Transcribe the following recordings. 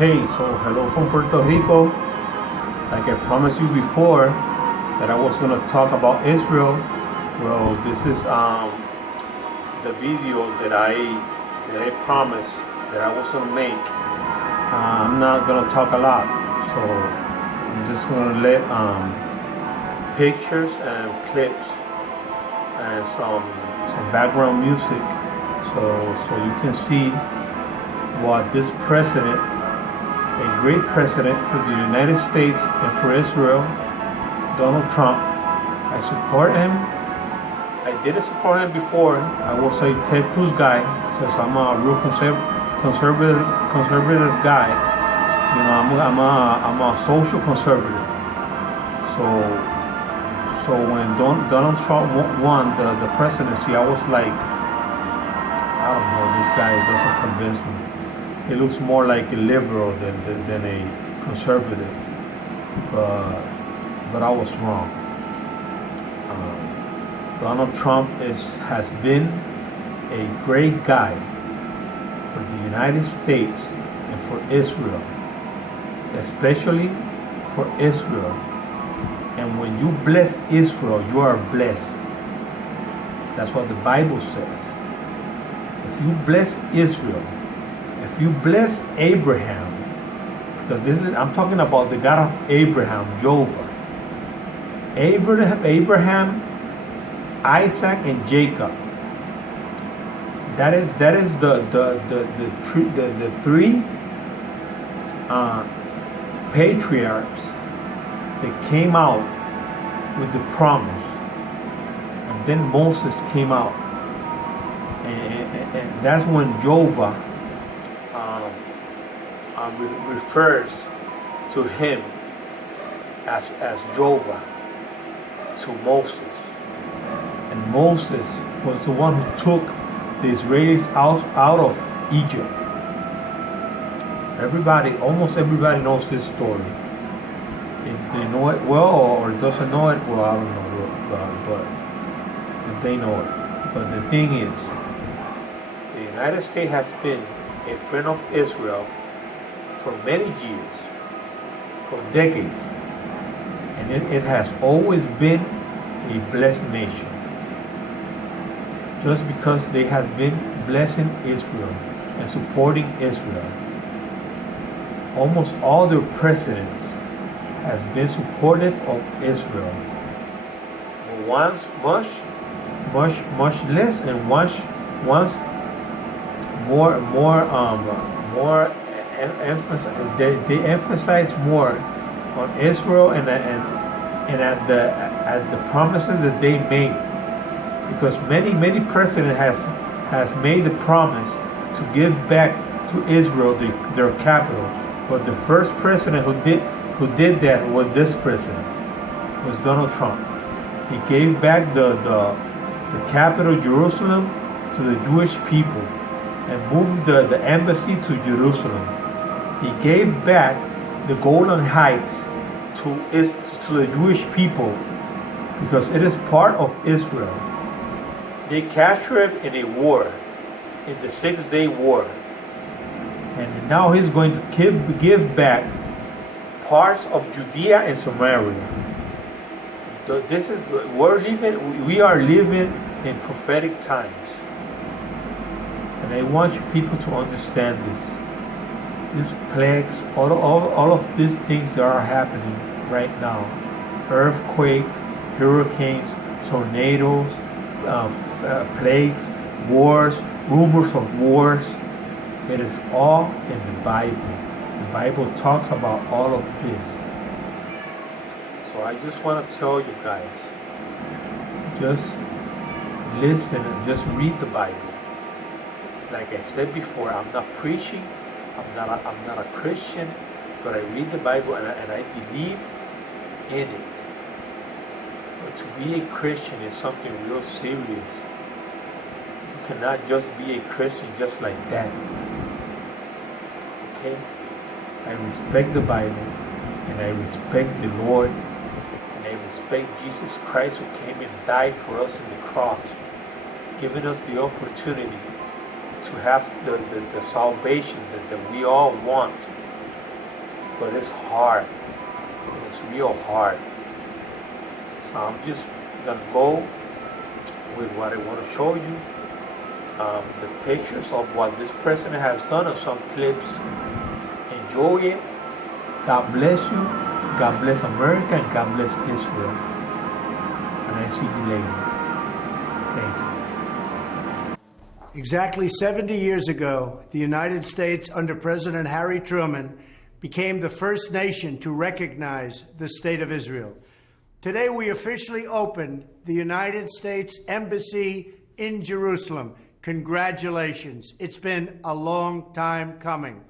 Okay, so hello from Puerto Rico. Like I promised you before that I was going to talk about Israel. Well, this is the video that I promised that I was going to make. I'm not going to talk a lot, so I'm just going to let pictures and clips and some background music so you can see what this president, a great president for the United States and for Israel, Donald Trump. I support him. I didn't support him before. I was a Ted Cruz guy because I'm a real conservative guy. You know, I'm a social conservative. So when Donald Trump won the presidency, I was like, I don't know, this guy doesn't convince me. He looks more like a liberal than a conservative, but I was wrong. Donald Trump has been a great guy for the United States and for Israel, especially for Israel. And when you bless Israel, you are blessed. That's what the Bible says. If you bless Israel, if you bless Abraham, because I'm talking about the God of Abraham, Jehovah. Abraham, Isaac, and Jacob. That is the three patriarchs that came out with the promise, and then Moses came out, and that's when Jehovah refers to him as Jehovah to Moses. And Moses was the one who took the Israelis out of Egypt. Almost everybody knows this story. If they know it well or doesn't know it, well, I don't know, but they know it. But the thing is, the United States has been a friend of Israel for many years, for decades, and it has always been a blessed nation. Just because they have been blessing Israel and supporting Israel. Almost all their presidents has been supportive of Israel. But once much less, and once more emphasis. They emphasize more on Israel and at the promises that they made. Because many presidents has made the promise to give back to Israel their capital, but the first president who did that was this president, was Donald Trump. He gave back the capital, Jerusalem, to the Jewish people and moved the embassy to Jerusalem. He gave back the Golan Heights to the Jewish people because it is part of Israel. They captured it in a war, in the 6-day war. And now he's going to give back parts of Judea and Samaria. So we are living in prophetic times. And I want you people to understand this. These plagues, all of these things that are happening right now, earthquakes, hurricanes, tornadoes, plagues, wars, rumors of wars, it is all in the Bible. The Bible talks about all of this. So I just want to tell you guys, just listen and just read the Bible. Like I said before, I'm not preaching, I'm not a Christian, but I read the Bible and I believe in it. But to be a Christian is something real serious. You cannot just be a Christian just like that. Okay? I respect the Bible, and I respect the Lord, and I respect Jesus Christ who came and died for us on the cross, giving us the opportunity to have the salvation that we all want. but it's hard. It's real hard. So I'm just gonna go with what I want to show you. The pictures of what this president has done and some clips. Enjoy it. God bless you. God bless America and God bless Israel. And I see you later. Thank you. Exactly 70 years ago, the United States under President Harry Truman became the first nation to recognize the State of Israel. Today, we officially opened the United States Embassy in Jerusalem. Congratulations. It's been a long time coming.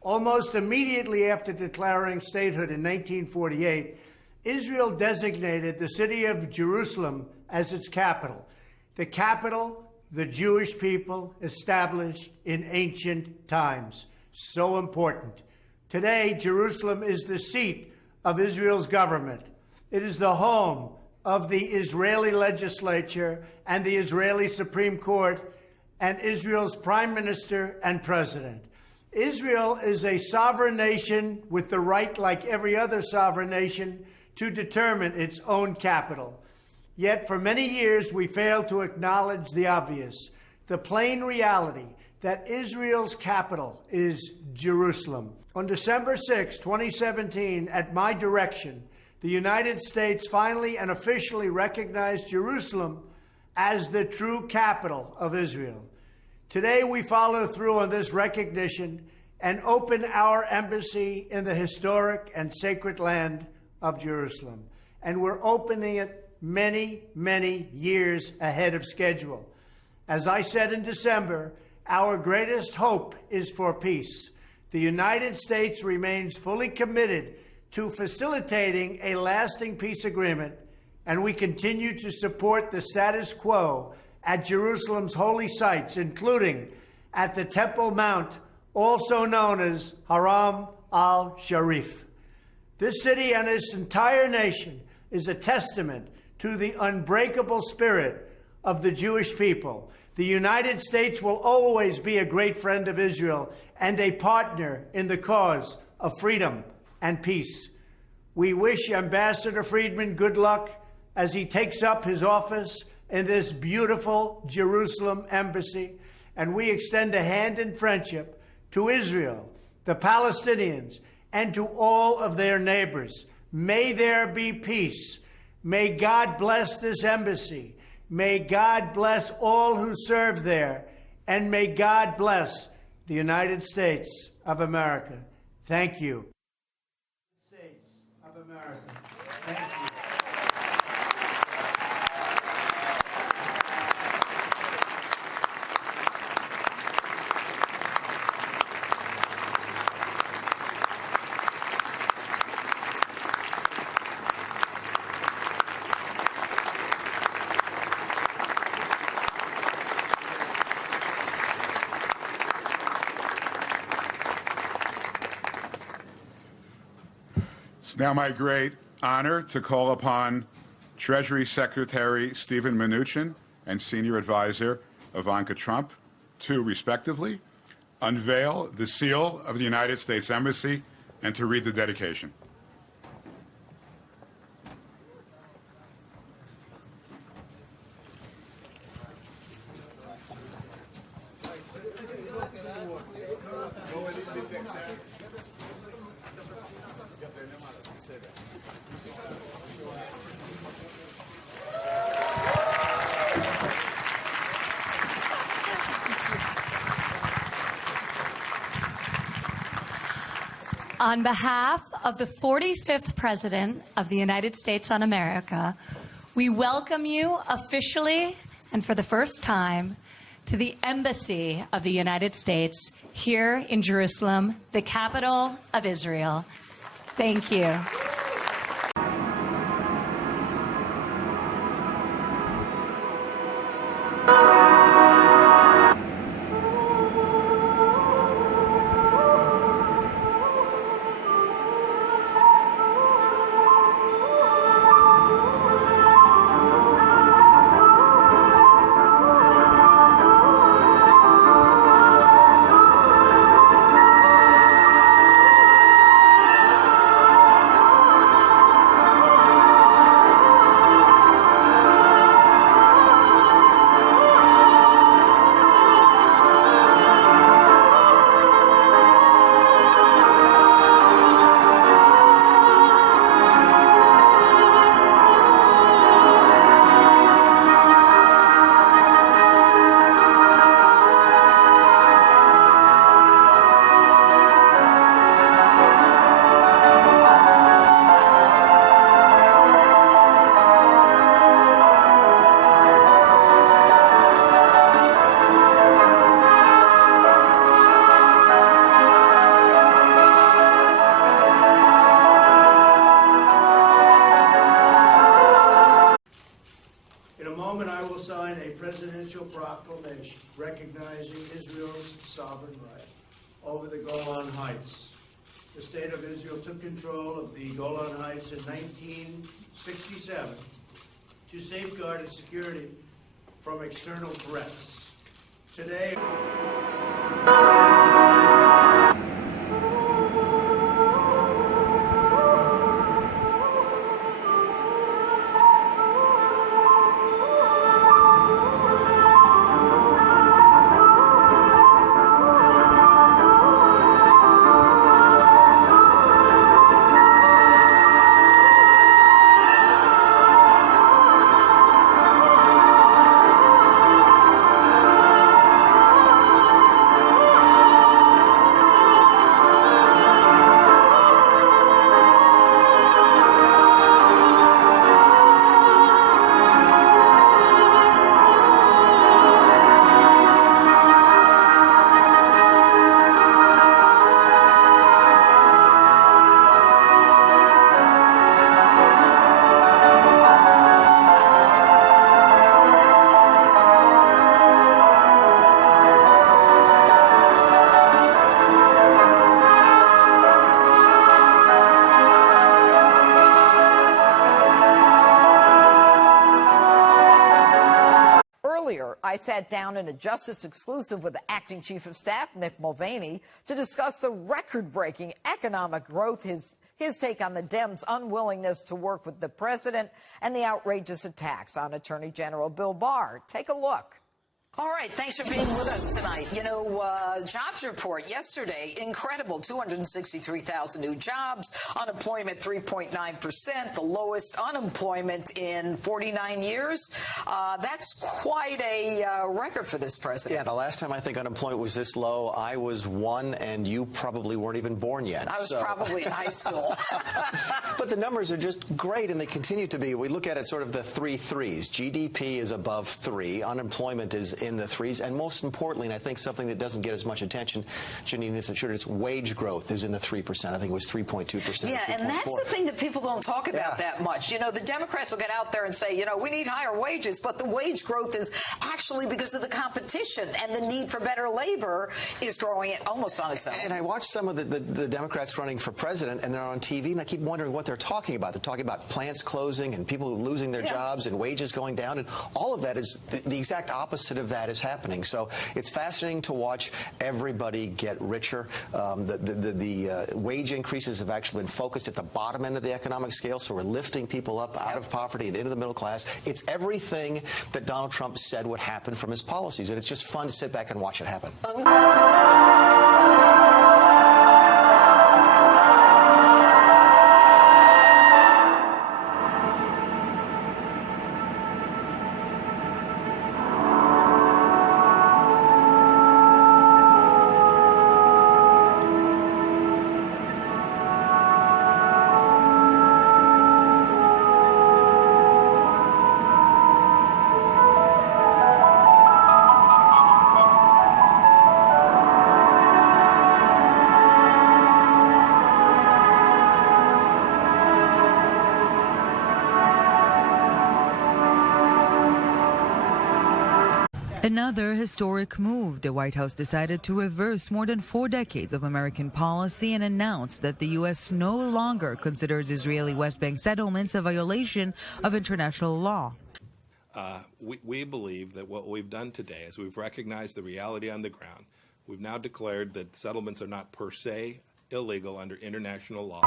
Almost immediately after declaring statehood in 1948, Israel designated the city of Jerusalem as its capital. The capital the Jewish people established in ancient times. So important. Today, Jerusalem is the seat of Israel's government. It is the home of the Israeli legislature and the Israeli Supreme Court and Israel's prime minister and president. Israel is a sovereign nation with the right, like every other sovereign nation, to determine its own capital. Yet for many years, we failed to acknowledge the obvious, the plain reality that Israel's capital is Jerusalem. On December 6, 2017, at my direction, the United States finally and officially recognized Jerusalem as the true capital of Israel. Today, we follow through on this recognition and open our embassy in the historic and sacred land of Jerusalem. And we're opening it many, many years ahead of schedule. As I said in December, our greatest hope is for peace. The United States remains fully committed to facilitating a lasting peace agreement, and we continue to support the status quo at Jerusalem's holy sites, including at the Temple Mount, also known as Haram al-Sharif. This city and its entire nation is a testament to the unbreakable spirit of the Jewish people. The United States will always be a great friend of Israel and a partner in the cause of freedom and peace. We wish Ambassador Friedman good luck as he takes up his office in this beautiful Jerusalem embassy, and we extend a hand in friendship to Israel, the Palestinians, and to all of their neighbors. May there be peace. May God bless this embassy. May God bless all who serve there. And may God bless the United States of America. Thank you. States of America. Thank you. It's now my great honor to call upon Treasury Secretary Steven Mnuchin and Senior Advisor Ivanka Trump to, respectively, unveil the seal of the United States Embassy and to read the dedication. On behalf of the 45th President of the United States of America, we welcome you officially and for the first time to the Embassy of the United States here in Jerusalem, the capital of Israel. Thank you. proclamation recognizing Israel's sovereign right over the Golan Heights. The State of Israel took control of the Golan Heights in 1967 to safeguard its security from external threats. Today, I sat down in a Justice exclusive with the acting chief of staff, Mick Mulvaney, to discuss the record-breaking economic growth, his take on the Dems' unwillingness to work with the president, and the outrageous attacks on Attorney General Bill Barr. Take a look. All right, thanks for being with us tonight. You know, jobs report yesterday, incredible, 263,000 new jobs, unemployment 3.9%, the lowest unemployment in 49 years. That's quite a record for this president. Yeah, the last time I think unemployment was this low, I was 1, and you probably weren't even born yet. I was probably in high school. But the numbers are just great, and they continue to be. We look at it sort of the 3 threes. GDP is above 3, unemployment is in the 3s, and most importantly, and I think something that doesn't get as much attention, Janine, as it should, its wage growth is in the 3%. I think it was 3.2%. Yeah, and that's the thing that people don't talk about that much. You know, the Democrats will get out there and say, you know, we need higher wages, but the wage growth is actually because of the competition, and the need for better labor is growing almost on its own. And I watch some of the Democrats running for president, and they're on TV, and I keep wondering what they're talking about. They're talking about plants closing and people losing their jobs and wages going down, and all of that is the exact opposite of that is happening. So it's fascinating to watch everybody get richer. The wage increases have actually been focused at the bottom end of the economic scale, so we're lifting people up out of poverty and into the middle class. It's everything that Donald Trump said would happen from his policies, and it's just fun to sit back and watch it happen. Another historic move. The White House decided to reverse more than 4 decades of American policy and announced that the U.S. no longer considers Israeli West Bank settlements a violation of international law. We believe that what we've done today is we've recognized the reality on the ground. We've now declared that settlements are not per se illegal under international law.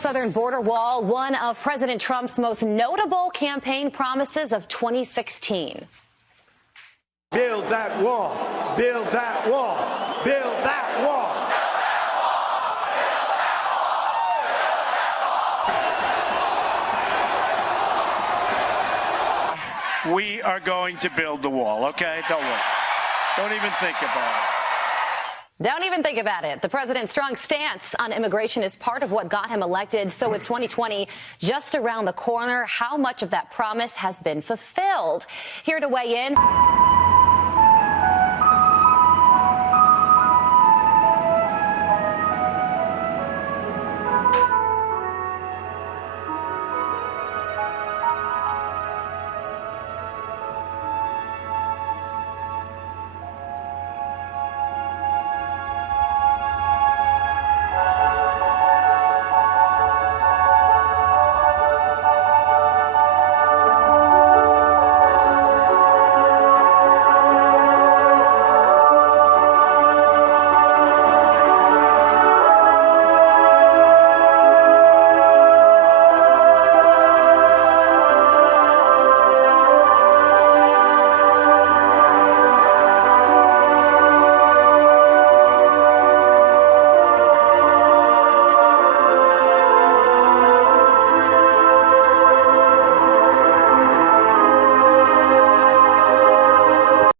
Southern border wall, one of President Trump's most notable campaign promises of 2016. Build that wall, build that wall, build that wall. We are going to build the wall, okay? Don't worry. Don't even think about it. Don't even think about it. The president's strong stance on immigration is part of what got him elected. So with 2020 just around the corner, how much of that promise has been fulfilled? Here to weigh in.